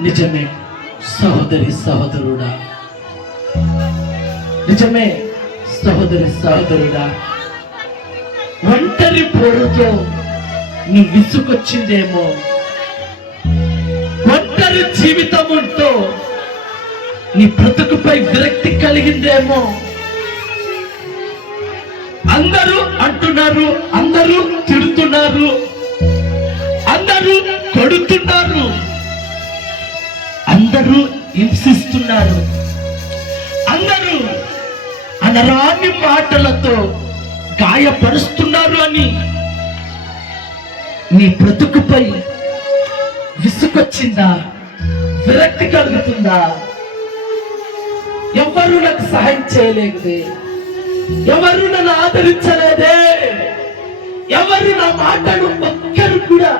నిజమే సహోదరి సహోదరుడా. నిజమే సహోదరి సహోదరుడా. ఒంటరి పోరుతో నీ విసుకొచ్చిందేమో ఒంటరి జీవితముతో నీ బ్రతుకుపై విరక్తి కలిగిందేమో. అందరూ అంటున్నారు అందరూ తిడుతున్నారు అందరూ కొడుతున్నారు. అందరూ హింసిస్తున్నారు. అందరూ అనరాని మాటలతో గాయపరుస్తున్నారు అని నీ బ్రతుకుపై విసుకొచ్చిందా విరక్తి కలుగుతుందా? ఎవరు నాకు సహాయం చేయలేదే ఎవరు నన్ను ఆదరించలేదే? ఎవరు నా మాటను ఒక్కరు కూడా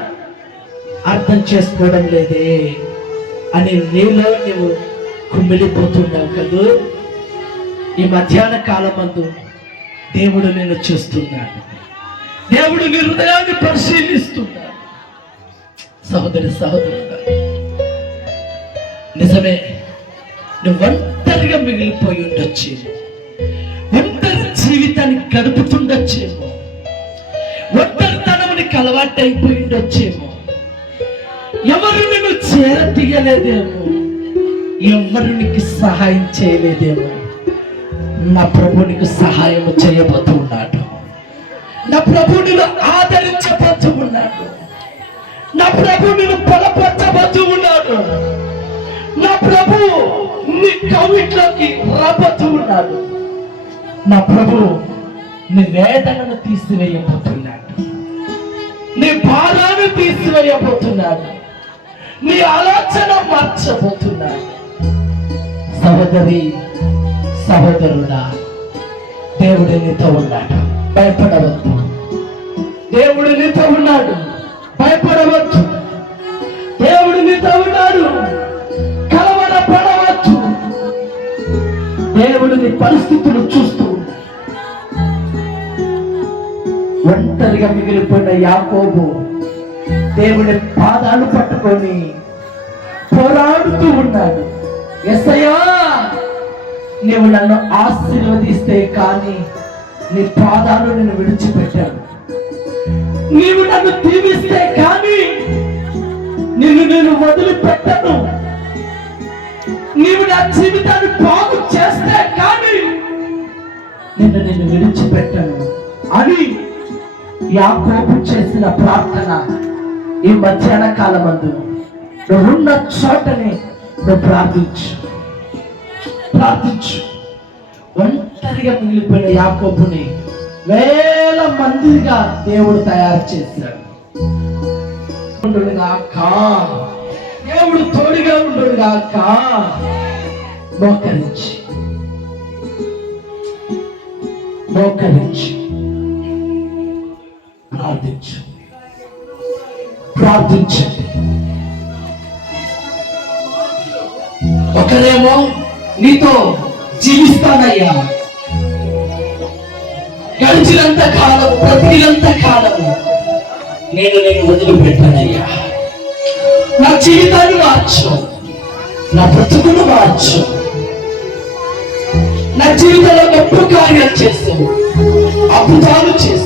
అర్థం చేసుకోవడం లేదే? అనే నీలో నువ్వు కుమిలిపోతున్నావు కదూ? ఈ మధ్యాహ్న కాలమందు దేవుడు నేను చూస్తున్నాడు. దేవుడు నీ హృదయాన్ని పరిశీలిస్తున్నాడు. సహోదరి సహోదరు నిజమే నువ్వు ఒంటరిగా మిగిలిపోయి ఉండొచ్చేమో. ఒంటరి జీవితాన్ని గడుపుతుండొచ్చేమో. ఒంటరితనమునికి అలవాటైపోయి ఉండొచ్చేమో. ఎవరు నిన్ను చేరతీయలేదేమో ఎవరు నీకు సహాయం చేయలేదేమో? నా ప్రభు నీకు సహాయం చేయబోతూ ఉన్నాడు. నా ప్రభు నిన్ను ఆదరించబోతూ ఉన్నాడు. నా ప్రభు నిన్ను బలపరచబోతూ ఉన్నాడు. నా ప్రభు నీ కవిట్లోకి రాబోతూ ఉన్నాడు. నా ప్రభు నీ వేదనను తీసివేయబోతున్నాడు. నీ భారాన్ని తీసివేయబోతున్నాడు. నీ ఆలోచన మార్చబోతున్నాడు సహోదరి సహోదరుడా దేవుడు నీతో ఉన్నాడు. భయపడవద్దు. దేవుడు నీతో ఉన్నాడు. భయపడవద్దు. దేవుడు నీతో ఉన్నాడు. కలవర పడవద్దు దేవుడు నీ పరిస్థితులు చూస్తూ ఒంటరిగా మిగిలిపోయిన యాకోబు దేవుని పాదాలు పట్టుకొని పోరాడుతూ ఉన్నాడు. ఎస్సయ్యా నీవు నన్ను ఆశీర్వదిస్తే కానీ నీ పాదాలు నేను విడిచిపెట్టాను. నీవు నన్ను దీవిస్తే కానీ నిన్ను నేను వదిలిపెట్టను. నీవు నా జీవితాన్ని బాగు చేస్తే కానీ నిన్ను నేను విడిచిపెట్టను అని యాకోబు చేసిన ప్రార్థన. ఈ మధ్యాహ్న కాలమందు నువ్వున్న చోటనే నువ్వు ప్రార్థించు. ప్రార్థించు. ఒంటరిగా మిగిలిపోయిన యాకోబుని వేల మందిగా దేవుడు తయారు చేశాడు. కా దేవుడు తోడుగా ఉండుగాక మోకరించి. మోకరించి. ప్రార్థించు. ప్రార్థించండి. ఒకరేమో నీతో జీవిస్తానయ్యా. గడిచినంత కాలం ప్రతినంత కాలము నేను నేను వదిలిపెట్టానయ్యా. నా జీవితాన్ని మార్చు. నా బ్రతుకును మార్చు. నా జీవితంలో గొప్ప కార్యాలు చేస్తావు అద్భుతాలు చేస్తావు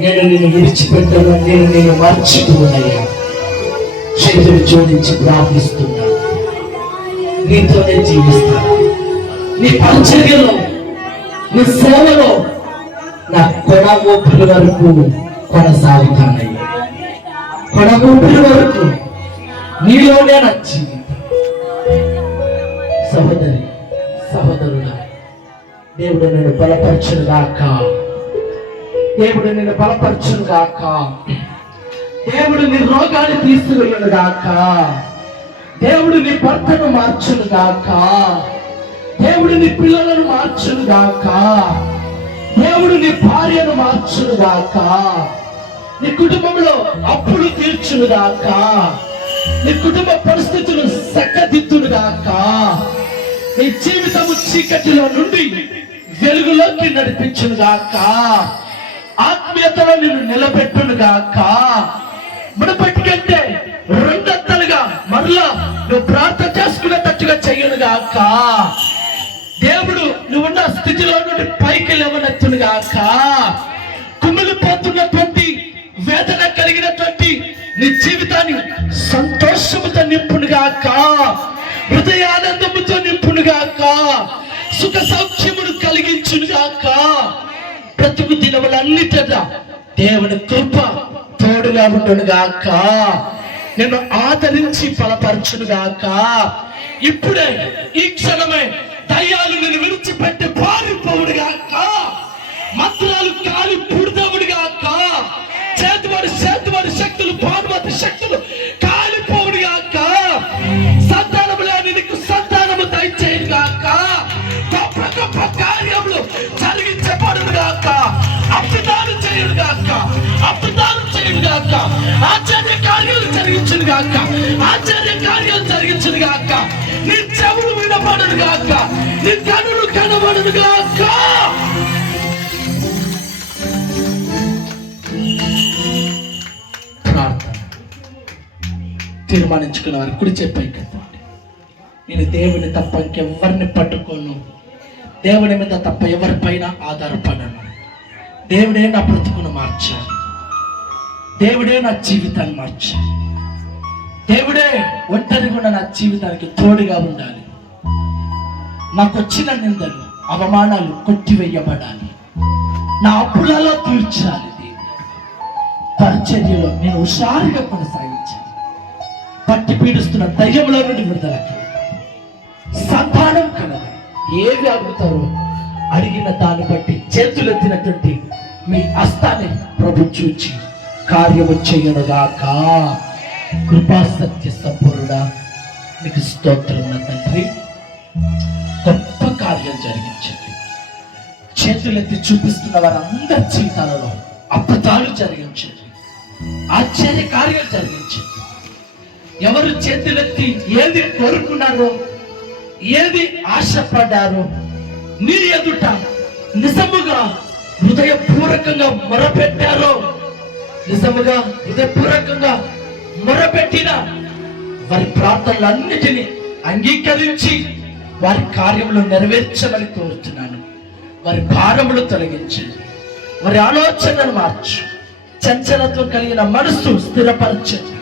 నేను నిన్ను విడిచిపెట్టను నేను నేను మర్చిపోనయ్యా చేతులు జోడించి ప్రార్థిస్తున్నాను నీతోనే జీవిస్తాను నీ పరిచర్యలో నీ సేవలో నా కొడగోపుల వరకు కొనసాగుతానయ్యా. కొడగోపుల వరకు నీలోనే నా జీవితం. సహోదరి సహోదరుడా దేవుడు నేను బలపరచును గాక దేవుడు నిన్ను బలపరచును గాక. దేవుడు నీ రోగాన్ని తీసుకువెళ్ళను గాక. దేవుడు నీ భర్తను మార్చును గాక. దేవుడు నీ పిల్లలను మార్చును గాక. దేవుడు నీ భార్యను మార్చును గాక. నీ కుటుంబంలో అప్పులు తీర్చును గాక. నీ కుటుంబ పరిస్థితులు సక్కదిద్దును గాక. నీ జీవితము చీకటిలో నుండి వెలుగులోకి నడిపించును గాక. ఆత్మీయతలో నిన్ను నిలబెట్టును గాక మునుపటి కంటే మరలా నువ్వు ప్రార్థన చేసుకునేటట్టుగా చెయ్యను గాక దేవుడు నువ్వున్న స్థితిలో నుండి పైకి లేవనెత్తును గాక కుమిలిపోతున్నటువంటి వేదన కలిగినటువంటి నీ జీవితాన్ని సంతోషముతో నింపునుగాక. హృదయానందముతో నింపునుగాక. సుఖ సౌఖ్యమును కలిగించునుగాక. బ్రతుకు దినములన్నిట దేవుని కృప తోడుగా ఉండును గాక నేను ఆదరించి బలపరచును గాక ఇప్పుడే ఈ క్షణమే దయ్యాలు నేను విడిచిపెట్టి పారిపోవుడు గాక మంత్రాలు కాలి పుడతావుడు గాక చేతివాడి చేతివాడి శక్తులు పాడు జరిగించును గాక. ఆశ్చర్య కార్యాలు జరిగించును గాక. నీ చెవులు వినబడును గాక. నీ కనులు కనబడును గాక. తీర్మానించుకున్నారు కుడి చెప్పి నేను దేవుని తప్ప ఇంకెవరిని పట్టుకోను. దేవుని మీద తప్ప ఎవరిపైన ఆధారపడను. దేవుడే నా బ్రతుకును మార్చాలి దేవుడే నా జీవితాన్ని మార్చాలి దేవుడే ఒంటరిగా ఉన్న నా జీవితానికి తోడుగా ఉండాలి. నాకు వచ్చిన నిందలు అవమానాలు కొట్టివేయబడాలి. నా అప్పులలో తీర్చాలి పరిచర్యలో నేను హుషారుగా కొనసాగించాలి. పట్టి పీడిస్తున్న దయ్యంలో నుండి విడుదల సంతానం కలగాలి ఏవి అడుగుతారో అడిగిన దాన్ని బట్టి చేతులెత్తినటువంటి మీ హస్తాన్ని ప్రభు చూచి కార్యము చేయనుగాక. కృపాసత్య సంపూర్ణుడా నీకు స్తోత్రం నా తండ్రి. గొప్ప కార్యం జరిగించండి. చేతులెత్తి చూపిస్తున్న వారందరి జీవితాలలో అద్భుతాలు జరిగించండి. ఆశ్చర్య కార్యాలు జరిగించండి. ఎవరు చేతులెత్తి ఏది కోరుకున్నారో ఏది ఆశపడ్డారో నీ ఎదుట నిజముగా హృదయపూర్వకంగా మొరపెట్టారో నిజముగా హృదయపూర్వకంగా మొరపెట్టిన వారి ప్రార్థనలన్నిటినీ అంగీకరించి వారి కార్యములు నెరవేర్చమని కోరుతున్నాను. వారి భారములు తొలగించండి వారి ఆలోచనను మార్చు. చంచలత్వం కలిగిన మనస్సు స్థిరపరచండి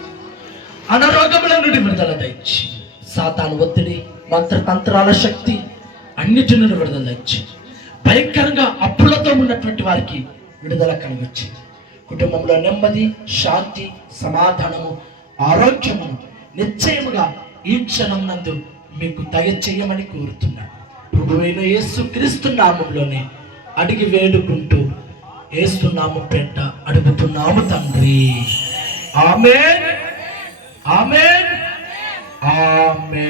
అనారోగ్యముల నుండి విడుదల తెచ్చి సాతాను ఒత్తిడి మంత్రతంత్రాల శక్తి అన్నిటి నుండి విడుదల తెచ్చి భయంకరంగా అప్పులతో ఉన్నటువంటి వారికి విడుదల కలిగించింది కుటుంబంలో నెమ్మది శాంతి సమాధానము ఆరోగ్యమును నిశ్చయముగా ఈ క్షణం నందు మీకు దయచేయమని కోరుతున్నాను. ప్రభువైన యేసు క్రీస్తు నామంలోనే అడిగి వేడుకుంటూ ఏస్తున్నాము పెంట అడుగుతున్నాము తండ్రి. ఆమె ఆమె ఆమె